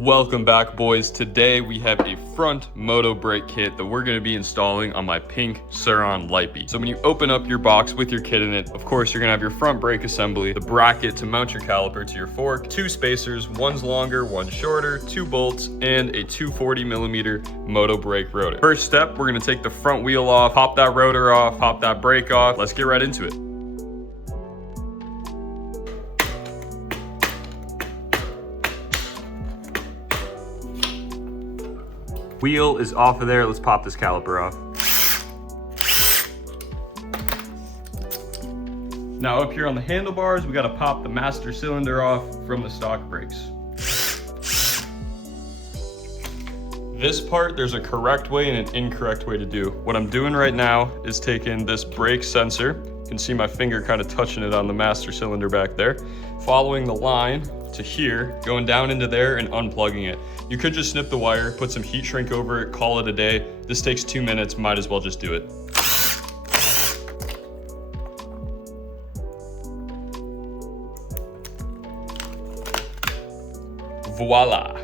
Welcome back, boys. Today we have a front moto brake kit that we're going to be installing on my pink Surron Light Bee. So when you open up your box with your kit in it, of course you're going to have your front brake assembly, the bracket to mount your caliper to your fork, two spacers, one's longer, one's shorter, two bolts, and a 240mm moto brake rotor. First step, we're going to take the front wheel off, pop that rotor off, pop that brake off. Let's get right into it. Wheel is off of there. Let's pop this caliper off. Now up here on the handlebars, we got to pop the master cylinder off from the stock brakes. This part, there's a correct way and an incorrect way to do. What I'm doing right now is taking this brake sensor. You can see my finger kind of touching it on the master cylinder back there. Following the line to here, going down into there and unplugging it. You could just snip the wire, put some heat shrink over it, call it a day. This takes 2 minutes, might as well just do it. Voila.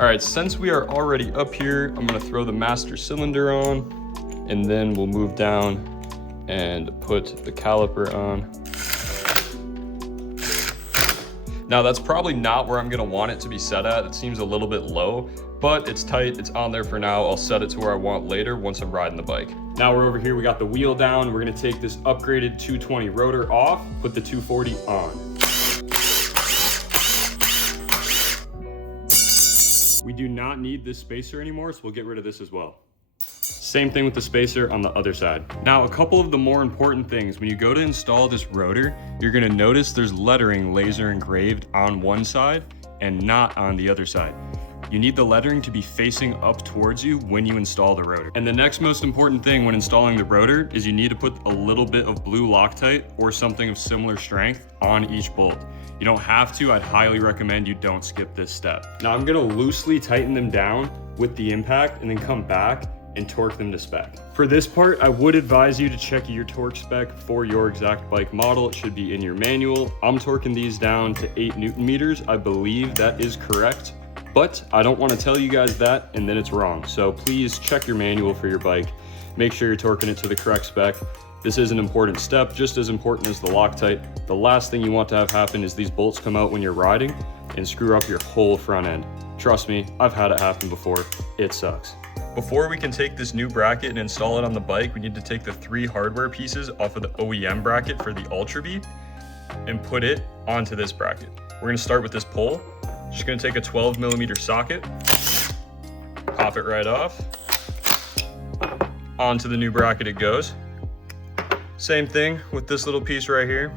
All right, since we are already up here, I'm gonna throw the master cylinder on, and then we'll move down and put the caliper on. Now that's probably not where I'm gonna want it to be set at. It seems a little bit low, but it's tight, it's on there for now. I'll set it to where I want later once I'm riding the bike. Now we're over here, we got the wheel down. We're gonna take this upgraded 220 rotor off, put the 240 on. We do not need this spacer anymore, so we'll get rid of this as well. Same thing with the spacer on the other side. Now, a couple of the more important things. When you go to install this rotor, you're gonna notice there's lettering laser engraved on one side and not on the other side. You need the lettering to be facing up towards you when you install the rotor. And the next most important thing when installing the rotor is you need to put a little bit of blue Loctite or something of similar strength on each bolt. You don't have to, I'd highly recommend you don't skip this step. Now I'm gonna loosely tighten them down with the impact and then come back and torque them to spec. For this part, I would advise you to check your torque spec for your exact bike model. It should be in your manual. I'm torquing these down to 8 Newton meters. I believe that is correct, but I don't want to tell you guys that and then it's wrong. So please check your manual for your bike. Make sure you're torquing it to the correct spec. This is an important step, just as important as the Loctite. The last thing you want to have happen is these bolts come out when you're riding and screw up your whole front end. Trust me, I've had it happen before. It sucks. Before we can take this new bracket and install it on the bike, we need to take the 3 hardware pieces off of the OEM bracket for the Ultra Bee and put it onto this bracket. We're gonna start with this pole. Just gonna take a 12mm socket, pop it right off. Onto the new bracket it goes. Same thing with this little piece right here.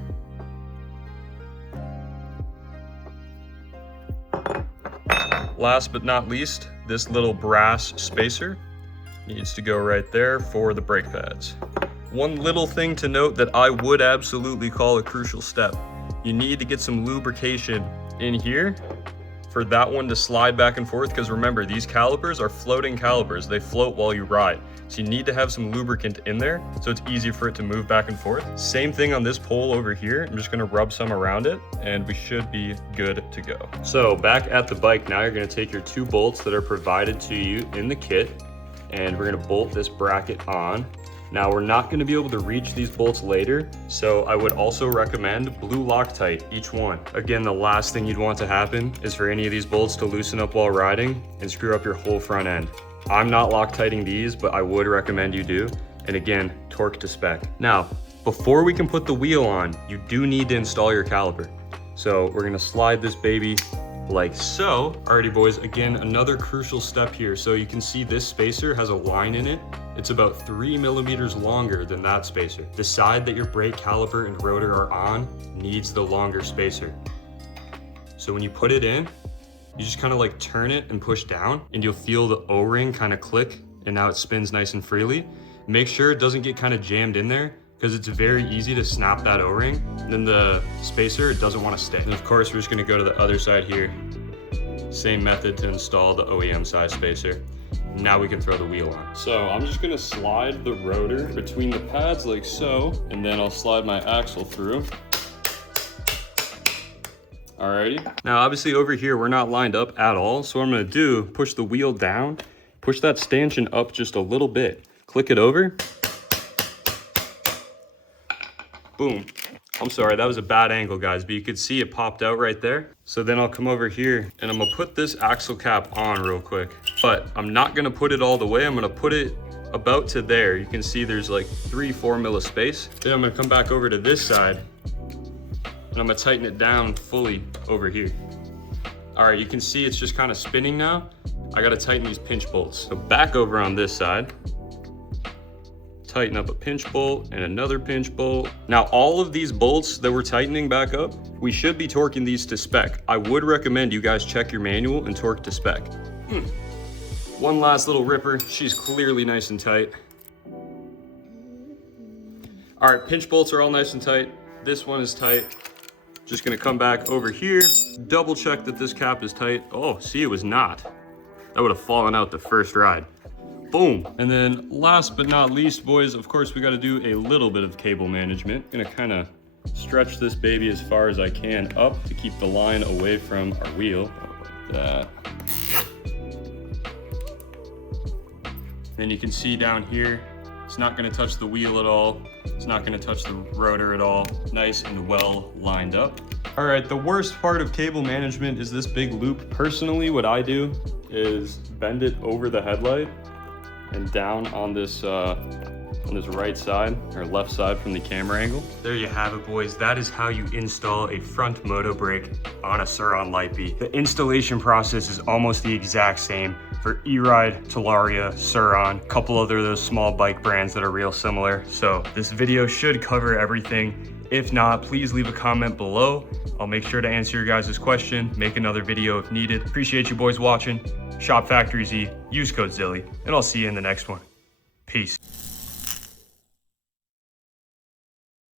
Last but not least, this little brass spacer needs to go right there for the brake pads. One little thing to note that I would absolutely call a crucial step. You need to get some lubrication in here for that one to slide back and forth, because remember, these calipers are floating calipers. They float while you ride. So you need to have some lubricant in there so it's easy for it to move back and forth. Same thing on this pole over here. I'm just gonna rub some around it and we should be good to go. So back at the bike now, you're gonna take your 2 bolts that are provided to you in the kit and we're gonna bolt this bracket on. Now we're not gonna be able to reach these bolts later, so I would also recommend blue Loctite, each one. Again, the last thing you'd want to happen is for any of these bolts to loosen up while riding and screw up your whole front end. I'm not Loctiting these, but I would recommend you do. And again, torque to spec. Now, before we can put the wheel on, you do need to install your caliper. So we're gonna slide this baby like so. Alrighty boys, again, another crucial step here. So you can see this spacer has a line in it. It's about 3mm longer than that spacer. The side that your brake caliper and rotor are on needs the longer spacer. So when you put it in, you just kind of like turn it and push down and you'll feel the O-ring kind of click and now it spins nice and freely. Make sure it doesn't get kind of jammed in there because it's very easy to snap that O-ring. And then the spacer, it doesn't want to stay. And of course, we're just going to go to the other side here. Same method to install the OEM size spacer. Now we can throw the wheel on. So I'm just gonna slide the rotor between the pads like so, and then I'll slide my axle through. Alrighty. Now obviously over here, we're not lined up at all. So what I'm gonna do, push the wheel down, push that stanchion up just a little bit, click it over. Boom. I'm sorry, that was a bad angle, guys, but you could see it popped out right there. So then I'll come over here and I'm gonna put this axle cap on real quick, but I'm not gonna put it all the way. I'm gonna put it about to there. You can see there's like 3-4 mil of space. Then I'm gonna come back over to this side and I'm gonna tighten it down fully over here. All right, you can see it's just kind of spinning now. I gotta tighten these pinch bolts. So back over on this side, tighten up a pinch bolt and another pinch bolt. Now all of these bolts that we're tightening back up, we should be torquing these to spec. I would recommend you guys check your manual and torque to spec. One last little ripper. She's clearly nice and tight. All right, pinch bolts are all nice and tight. This one is tight. Just gonna come back over here, double check that this cap is tight. Oh, see, it was not. That would have fallen out the first ride. Boom. And then last but not least, boys, of course, we got to do a little bit of cable management. Gonna kind of stretch this baby as far as I can up to keep the line away from our wheel. Like that. Then you can see down here, it's not gonna touch the wheel at all. It's not gonna touch the rotor at all. Nice and well lined up. All right, the worst part of cable management is this big loop. Personally, what I do is bend it over the headlight and down on this right side or left side from the camera angle. There you have it, boys. That is how you install a front moto brake on a Surron Light Bee. The installation process is almost the exact same for E-Ride, Talaria, Surron, a couple other of those small bike brands that are real similar. So this video should cover everything. If not, please leave a comment below. I'll make sure to answer your guys' question, make another video if needed. Appreciate you boys watching. Shop FactoryZ, use code Zilly, and I'll see you in the next one. Peace.